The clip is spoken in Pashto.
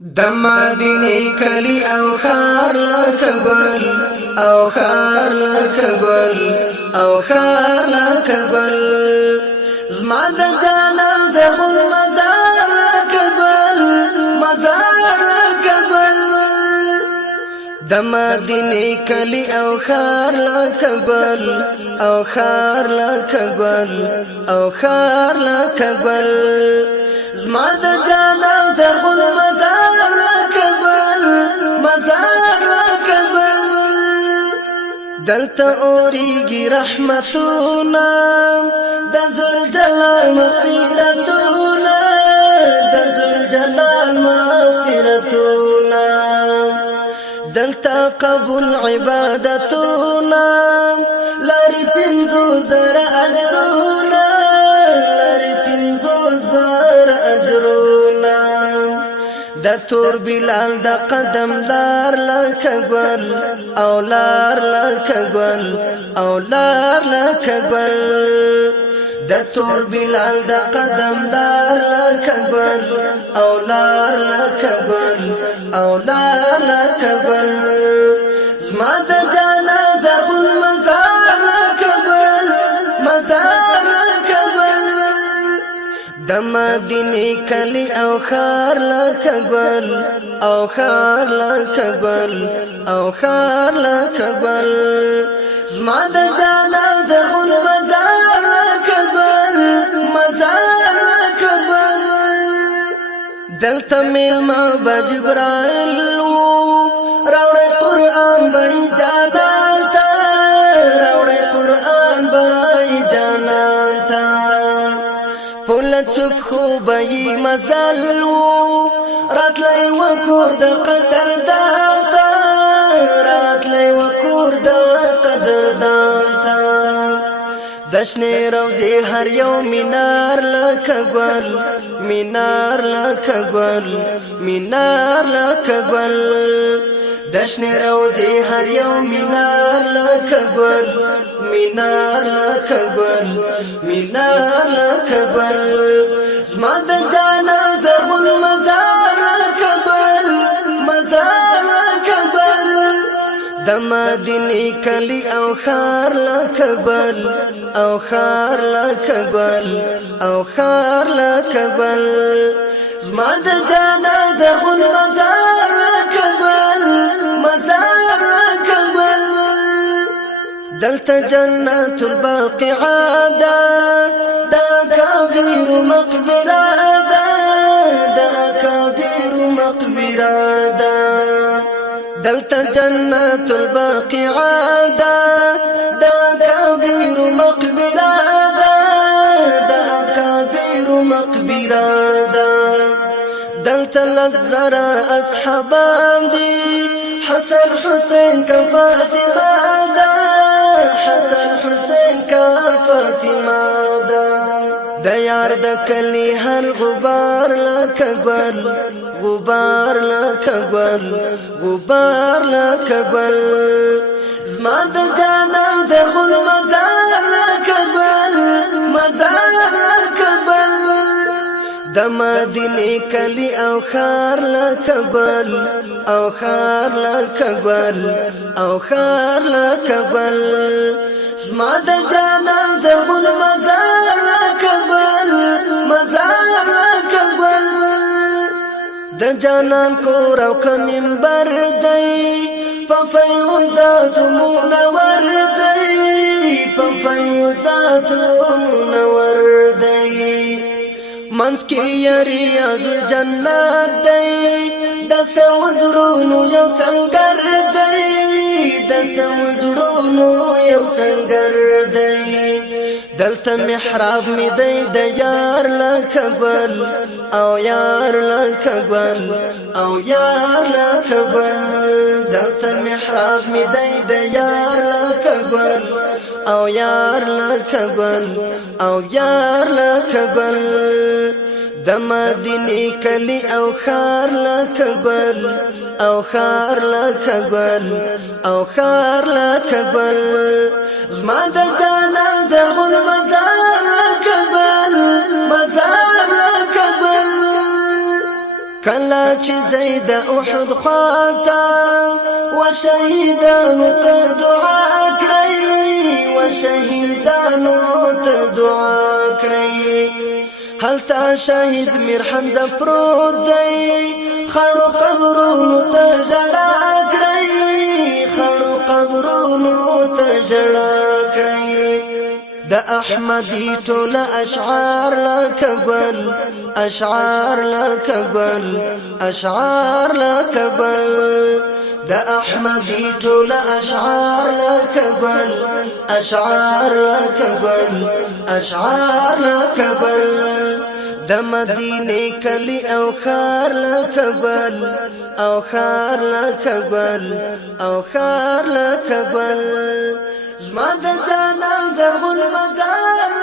د مدینه کلی او خار لکبل او خار لکبل او خار لکبل زما د جانا زغل مزار لکبل مزار لکبل د مدینه کلی او خار لکبل او خار لکبل او خار لکبل زما د جانا زغل مزار لکبل مزار لکبل دلتا اوریگی رحمتونا دزل جلال مغفرتونا دزل جلال مغفرتونا دلتا قبول عبادتونا لاری پنزو زر اجرونا لاری پنزو زر اجرونا دا تور بلال دا قدم لار لکگول او لار لکگول او لار لکگول دا تور بلال دا قدم لار لکگول او لار لکگول او لار لکگول زما دا جانا زغل مزار لکگول مزار لکگول د مدینه کلی او خار لکبل او خار لکبل او خار لکبل زما د جانا زغل مزار لکبل مزار لکبل دلتا میلما بجبرائیل راوڑی قرآن بای جانانتا راوڑی قرآن بای جانانتا پولت سب خوبایی مزلو راتلی وکور دا قدر دانتا راتلی وکور دا قدر دانتا دشنی روزی هر یو مینار لکگول مینار لکگول مینار لکگول دشنی روزی هر یو مینار لکگول مینار لکگول مینار لکگول زما د جانا زغل مزار لکگول مزار لکگول د مدینه کلی او خار لکگول او خار لکگول او خار لکگول زما د جانا زغل مزار لکگول مزار لکگول دلتا جنات الباقعة دا كبير مقبرة دا كبير مقبرة دلتا جنات الباقعة دا كبير مقبرة دا كبير مقبرة دلتا للزرى أصحابام دي حسن حسين كفاطمة حسن حسین کا فاطمہ دا یار دا کلی هر غبار لکبل غبار لکبل غبار لکبل زما دا جانا زغل مزار لکبل مزار لکبل دا مدینه کلی او خار لکبل او خار لکبل او خار لکبل زما د جانا زغل مزار لکبل مزار لکبل د جانان کور او کمنبر دی په فیوزات منور دی په فیوزات منور دی منس کی ریاض الجنات دی د سوزړونو یو سنگر دی د سوزړونو یو سنگر دی دلتا محراب می دی د یار لکبل او یار لکبل او یار لکبل دلتا محراب می دی د یار لکبل او یار لکبل او یار لکبل د مدینه کلی او خار لکبل او خار لکبل او خار لکبل زما د جانا زغل مزار لکبل مزار لکبل کلا چې زید احد خواتا و شهیدانو ته دعا کړی و شهیدانو ته دعا کړی هلتا شهید میر حمزه پروت دی خړو قبرونو ته ژړا کړی خړو قبرونو ته ژړا کړی د احمدی ټول اشعار لکبل اشعار لکبل اشعار لکبل د احمدی ټول اشعار لکبل اشعار لکبل اشعار لکبل د مدینه کلی او خار لکبل او خار لکبل او خار لکبل زما د جانان زرغون مزار